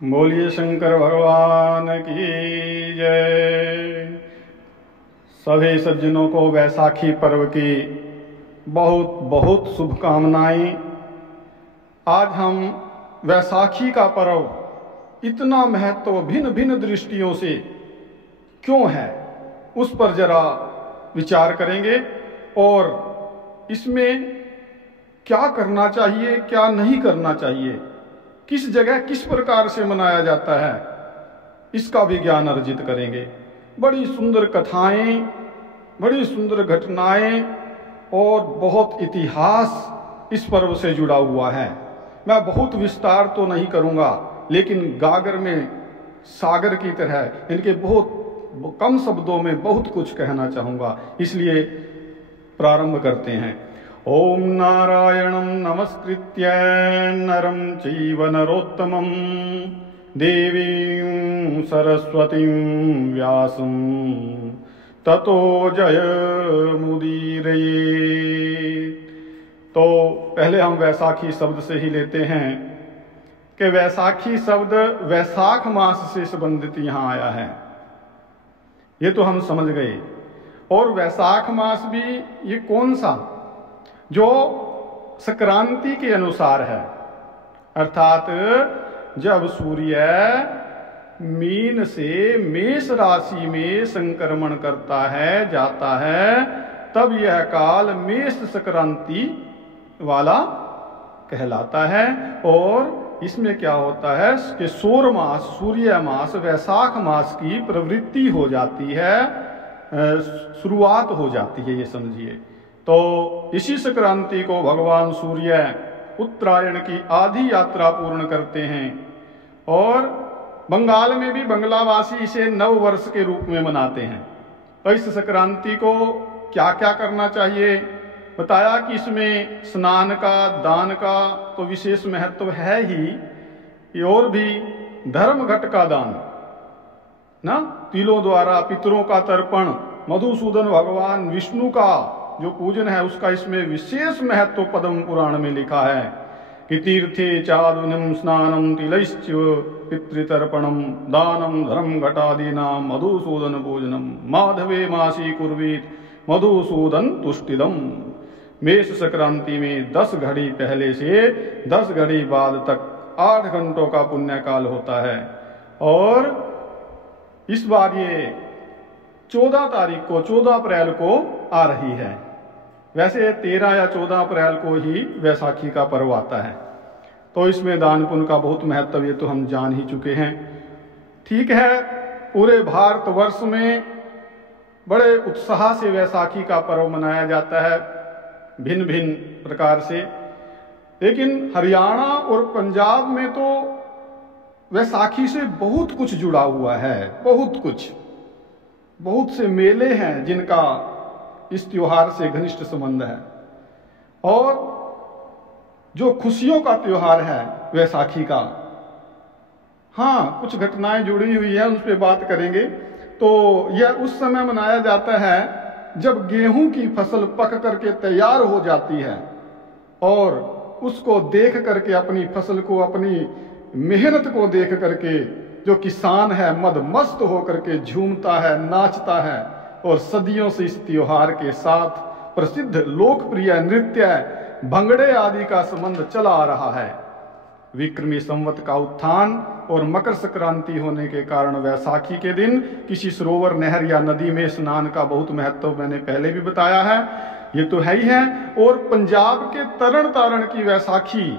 बोलिए शंकर भगवान की जय। सभी सज्जनों को वैसाखी पर्व की बहुत बहुत शुभकामनाएं। आज हम वैसाखी का पर्व इतना महत्व भिन्न भिन्न दृष्टियों से क्यों है, उस पर जरा विचार करेंगे और इसमें क्या करना चाहिए, क्या नहीं करना चाहिए, किस जगह किस प्रकार से मनाया जाता है, इसका भी ज्ञान अर्जित करेंगे। बड़ी सुंदर कथाएं, बड़ी सुंदर घटनाएं और बहुत इतिहास इस पर्व से जुड़ा हुआ है। मैं बहुत विस्तार तो नहीं करूंगा, लेकिन गागर में सागर की तरह इनके बहुत कम शब्दों में बहुत कुछ कहना चाहूंगा, इसलिए प्रारंभ करते हैं। ओम नारायणं नमस्कृत्य नरं चैव नरोत्तमं देवीं सरस्वतीं व्यासं ततो जयमुदीरये। तो पहले हम वैसाखी शब्द से ही लेते हैं कि वैसाखी शब्द वैसाख मास से संबंधित यहाँ आया है, ये तो हम समझ गए। और वैसाख मास भी ये कौन सा, जो संक्रांति के अनुसार है, अर्थात जब सूर्य मीन से मेष राशि में संक्रमण करता है, जाता है, तब यह काल मेष संक्रांति वाला कहलाता है। और इसमें क्या होता है कि सौर मास, सूर्य मास, वैसाख मास की प्रवृत्ति हो जाती है, शुरुआत हो जाती है, ये समझिए। तो इसी संक्रांति को भगवान सूर्य उत्तरायण की आधी यात्रा पूर्ण करते हैं। और बंगाल में भी बंगलावासी इसे नव वर्ष के रूप में मनाते हैं। तो इस संक्रांति को क्या क्या करना चाहिए, बताया कि इसमें स्नान का, दान का तो विशेष महत्व है ही, और भी धर्म घट का दान ना, तिलों द्वारा पितरों का तर्पण, मधुसूदन भगवान विष्णु का जो पूजन है उसका इसमें विशेष महत्व पद्म पुराण में लिखा है कि तीर्थे चादुनम स्नानम तिलैश्च पितृतर्पणम दानम धर्म घटादीनाम मधुसूदन पूजनम माधवे मासी कुर्वीत मधुसूदन तुष्टिदम। मेष संक्रांति में 10 घड़ी पहले से 10 घड़ी बाद तक 8 घंटों का पुण्य काल होता है। और इस बार ये 14 तारीख को, 14 अप्रैल को आ रही है। वैसे 13 या 14 अप्रैल को ही वैसाखी का पर्व आता है। तो इसमें दान पुण्य का बहुत महत्व, ये तो हम जान ही चुके हैं। ठीक है, पूरे भारतवर्ष में बड़े उत्साह से वैसाखी का पर्व मनाया जाता है, भिन्न भिन्न प्रकार से। लेकिन हरियाणा और पंजाब में तो वैसाखी से बहुत कुछ जुड़ा हुआ है, बहुत कुछ, बहुत से मेले हैं जिनका इस त्योहार से घनिष्ठ संबंध है। और जो खुशियों का त्योहार है वैसाखी का, हाँ कुछ घटनाएं जुड़ी हुई है, उस पर बात करेंगे। तो यह उस समय मनाया जाता है जब गेहूं की फसल पक करके तैयार हो जाती है और उसको देख करके, अपनी फसल को, अपनी मेहनत को देख करके जो किसान है मदमस्त होकर के झूमता है, नाचता है। और सदियों से इस त्योहार के साथ प्रसिद्ध लोकप्रिय नृत्य भंगड़े आदि का संबंध चला आ रहा है। विक्रमी संवत का उत्थान और मकर संक्रांति होने के कारण वैसाखी के दिन किसी सरोवर, नहर या नदी में स्नान का बहुत महत्व मैंने पहले भी बताया है, ये तो है ही है। और पंजाब के तरन तारण की वैसाखी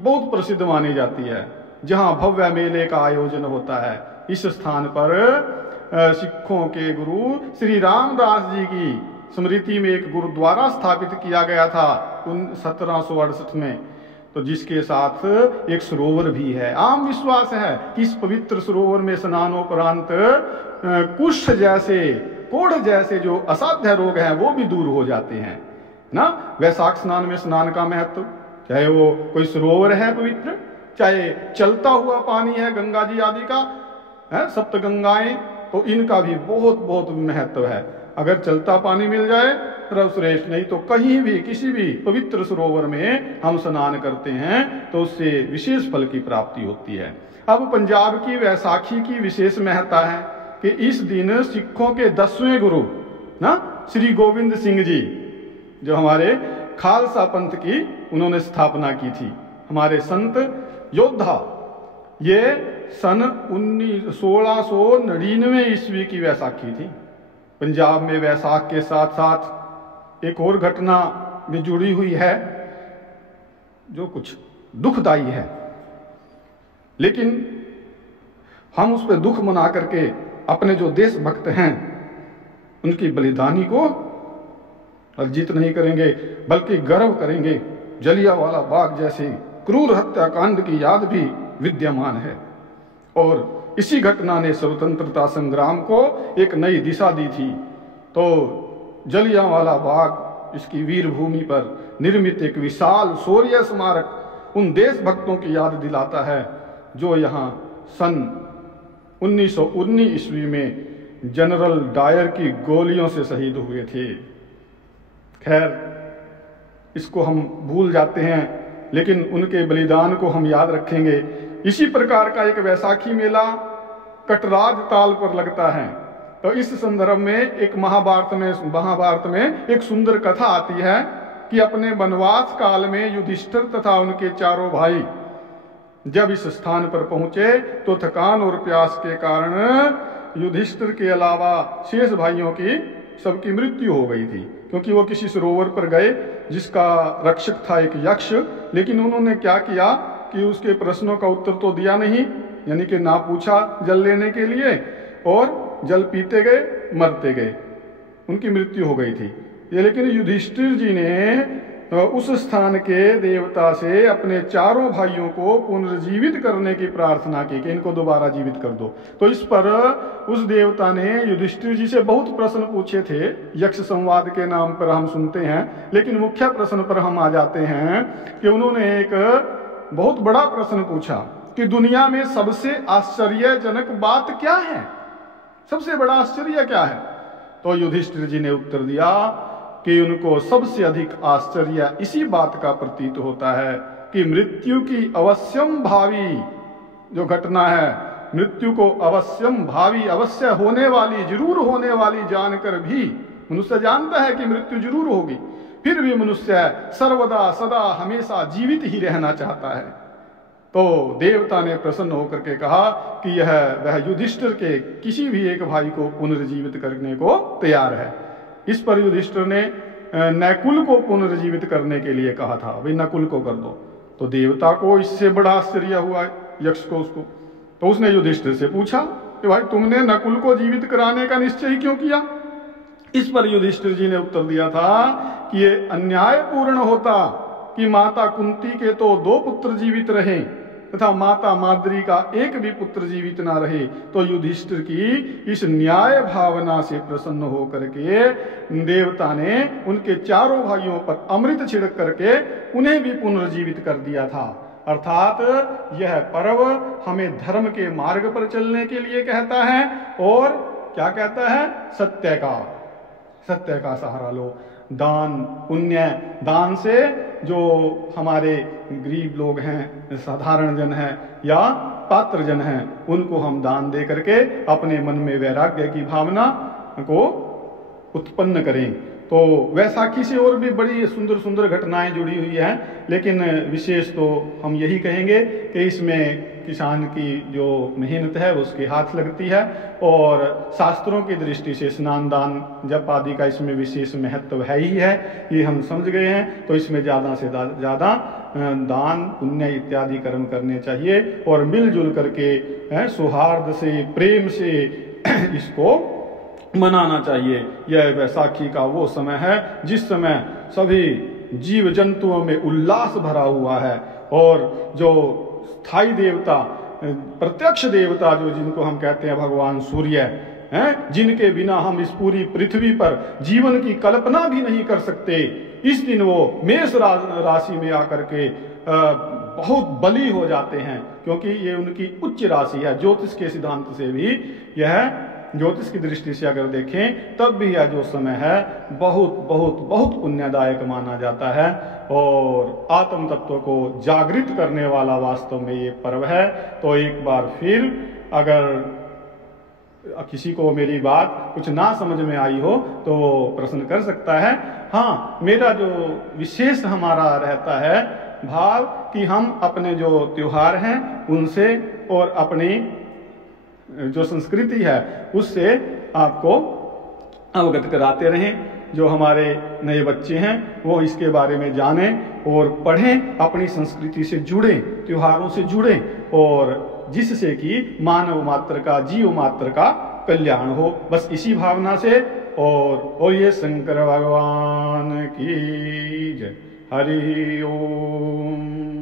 बहुत प्रसिद्ध मानी जाती है, जहां भव्य मेले का आयोजन होता है। इस स्थान पर सिखों के गुरु श्री रामदास जी की स्मृति में एक गुरुद्वारा स्थापित किया गया था 1768 में, तो जिसके साथ एक सरोवर भी है। आम विश्वास है कि इस पवित्र सरोवर में स्नानोपरांत कुष्ठ जैसे, कोढ़ जैसे जो असाध्य रोग हैं वो भी दूर हो जाते हैं ना। वैसाख स्नान में स्नान का महत्व, चाहे वो कोई सरोवर है पवित्र, चाहे चलता हुआ पानी है गंगा जी आदि का है, सप्त गंगाएं, तो इनका भी बहुत बहुत महत्व है। अगर चलता पानी मिल जाए सर्वश्रेष्ठ, नहीं तो कहीं भी किसी भी पवित्र सरोवर में हम स्नान करते हैं तो उससे विशेष फल की प्राप्ति होती है। अब पंजाब की वैसाखी की विशेष महत्ता है कि इस दिन सिखों के 10वें गुरु ना श्री गोविंद सिंह जी, जो हमारे खालसा पंथ की उन्होंने स्थापना की थी, हमारे संत योद्धा, ये सन 1699 ईस्वी की वैसाखी थी। पंजाब में वैसाख के साथ साथ एक और घटना भी जुड़ी हुई है जो कुछ दुखदाई है, लेकिन हम उस पर दुख मना करके अपने जो देशभक्त हैं उनकी बलिदानी को अर्जित नहीं करेंगे, बल्कि गर्व करेंगे। जलियांवाला बाग जैसे क्रूर हत्याकांड की याद भी विद्यमान है और इसी घटना ने स्वतंत्रता संग्राम को एक नई दिशा दी थी। तो जलियांवाला बाग, इसकी वीर भूमि पर निर्मित एक विशाल शौर्य स्मारक उन देशभक्तों की याद दिलाता है जो यहाँ सन 1919 ईस्वी में जनरल डायर की गोलियों से शहीद हुए थे। खैर, इसको हम भूल जाते हैं, लेकिन उनके बलिदान को हम याद रखेंगे। इसी प्रकार का एक वैसाखी मेला कटराज ताल पर लगता है। तो इस संदर्भ में एक महाभारत में एक सुंदर कथा आती है कि अपने वनवास काल में युधिष्ठिर तथा उनके चारों भाई जब इस स्थान पर पहुंचे तो थकान और प्यास के कारण युधिष्ठिर के अलावा शेष भाइयों की सबकी मृत्यु हो गई थी, क्योंकि वो किसी सरोवर पर गए जिसका रक्षक था एक यक्ष। लेकिन उन्होंने क्या किया कि उसके प्रश्नों का उत्तर तो दिया नहीं, यानी कि ना पूछा जल लेने के लिए, और जल पीते गए, मरते गए, उनकी मृत्यु हो गई थी। ये लेकिन युधिष्ठिर जी ने उस स्थान के देवता से अपने चारों भाइयों को पुनर्जीवित करने की प्रार्थना की कि इनको दोबारा जीवित कर दो। तो इस पर उस देवता ने युधिष्ठिर जी से बहुत प्रश्न पूछे थे, यक्ष संवाद के नाम पर हम सुनते हैं। लेकिन मुख्य प्रश्न पर हम आ जाते हैं कि उन्होंने एक बहुत बड़ा प्रश्न पूछा कि दुनिया में सबसे आश्चर्यजनक बात क्या है, सबसे बड़ा आश्चर्य क्या है। तो युधिष्ठिर जी ने उत्तर दिया कि उनको सबसे अधिक आश्चर्य इसी बात का प्रतीत होता है कि मृत्यु की अवश्यम भावी जो घटना है, मृत्यु को अवश्यम भावी, अवश्य होने वाली, जरूर होने वाली जानकर भी मनुष्य जानता है कि मृत्यु जरूर होगी, फिर भी मनुष्य सर्वदा सदा हमेशा जीवित ही रहना चाहता है। तो देवता ने प्रसन्न होकर के कहा कि यह वह युधिष्ठिर के किसी भी एक भाई को पुनर्जीवित करने को तैयार है। इस पर युधिष्ठिर ने नकुल को पुनर्जीवित करने के लिए कहा था, भाई नकुल को कर दो। तो देवता को इससे बड़ा आश्चर्य हुआ, यक्ष को, उसको। तो उसने युधिष्ठिर से पूछा कि भाई तुमने नकुल को जीवित कराने का निश्चय क्यों किया। इस पर युधिष्ठिर जी ने उत्तर दिया था कि ये अन्यायपूर्ण होता कि माता कुंती के तो 2 पुत्र जीवित रहे तथा माता माद्री का एक भी पुत्र जीवित ना रहे। तो युधिष्ठिर की इस न्याय भावना से प्रसन्न होकर के देवता ने उनके चारों भाइयों पर अमृत छिड़क करके उन्हें भी पुनर्जीवित कर दिया था। अर्थात यह पर्व हमें धर्म के मार्ग पर चलने के लिए कहता है, और क्या कहता है, सत्य का सहारा लो। दान पुण्य, दान से जो हमारे गरीब लोग हैं, साधारण जन हैं या पात्र जन हैं, उनको हम दान दे करके अपने मन में वैराग्य की भावना को उत्पन्न करें। तो वैसाखी से और भी बड़ी सुंदर सुंदर घटनाएं जुड़ी हुई हैं, लेकिन विशेष तो हम यही कहेंगे कि इसमें किसान की जो मेहनत है उसके हाथ लगती है, और शास्त्रों की दृष्टि से स्नान दान जप आदि का इसमें विशेष महत्व है ही है, ये हम समझ गए हैं। तो इसमें ज़्यादा से ज़्यादा दान पुण्य इत्यादि कर्म करने चाहिए, और मिलजुल करके सौहार्द से, प्रेम से इसको मनाना चाहिए। यह वैसाखी का वो समय है जिस समय सभी जीव जंतुओं में उल्लास भरा हुआ है, और जो स्थायी देवता, प्रत्यक्ष देवता जो जिनको हम कहते हैं भगवान सूर्य हैं, जिनके बिना हम इस पूरी पृथ्वी पर जीवन की कल्पना भी नहीं कर सकते, इस दिन वो मेष राशि में आकर के बहुत बली हो जाते हैं, क्योंकि ये उनकी उच्च राशि है। ज्योतिष के सिद्धांत से भी यह ज्योतिष की दृष्टि से अगर देखें तब भी यह जो समय है बहुत बहुत बहुत पुण्यदायक माना जाता है और आत्म तत्व को जागृत करने वाला वास्तव में ये पर्व है। तो एक बार फिर अगर किसी को मेरी बात कुछ ना समझ में आई हो तो वो प्रश्न कर सकता है। हाँ, मेरा जो विशेष हमारा रहता है भाव कि हम अपने जो त्योहार हैं उनसे और अपनी जो संस्कृति है उससे आपको अवगत कराते रहें। जो हमारे नए बच्चे हैं वो इसके बारे में जानें और पढ़ें, अपनी संस्कृति से जुड़ें, त्योहारों से जुड़ें और जिससे कि मानव मात्र का, जीव मात्र का कल्याण हो। बस इसी भावना से। और ये शंकर भगवान की जय। हरि ओम।